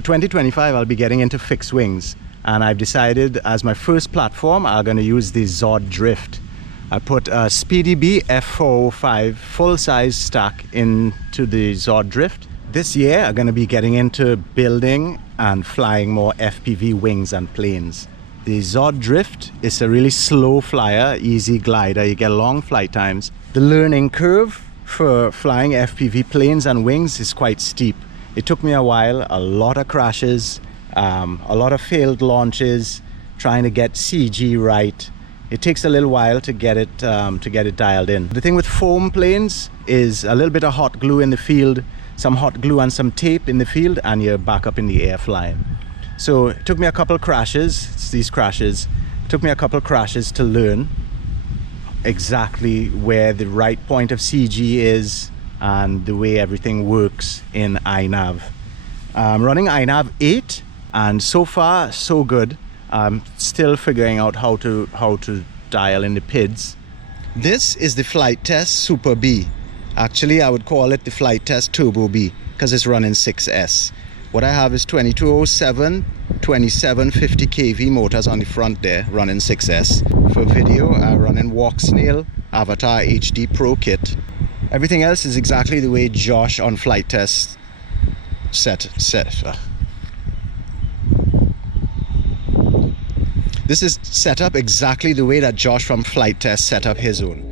For 2025, I'll be getting into fixed wings, and I've decided as my first platform, I'm going to use the Zod Drift. I put a SpeedyB F405 full-size stack into the Zod Drift. This year, I'm going to be getting into building and flying more FPV wings and planes. The Zod Drift is a really slow flyer, easy glider. You get long flight times. The learning curve for flying FPV planes and wings is quite steep. It took me a while, a lot of crashes, a lot of failed launches, trying to get CG right. It takes a little while to get it dialed in. The thing with foam planes is a little bit of hot glue in the field, some hot glue and some tape in the field, and you're back up in the air flying. So it took me a couple crashes. It's these crashes. It took me a couple crashes to learn exactly where the right point of CG is and the way everything works in iNav. I'm running iNav 8, and so far so good. I'm still figuring out how to dial in the PIDs. This is the Flitetest Super B. Actually, I would call it the Flitetest Turbo B because it's running 6S. What I have is 2207, 2750 kV motors on the front there, running 6S. For video, I run in Walk Snail Avatar HD Pro Kit. Everything else is exactly the way Josh on Flitetest set. This is set up exactly the way that Josh from Flitetest set up his own.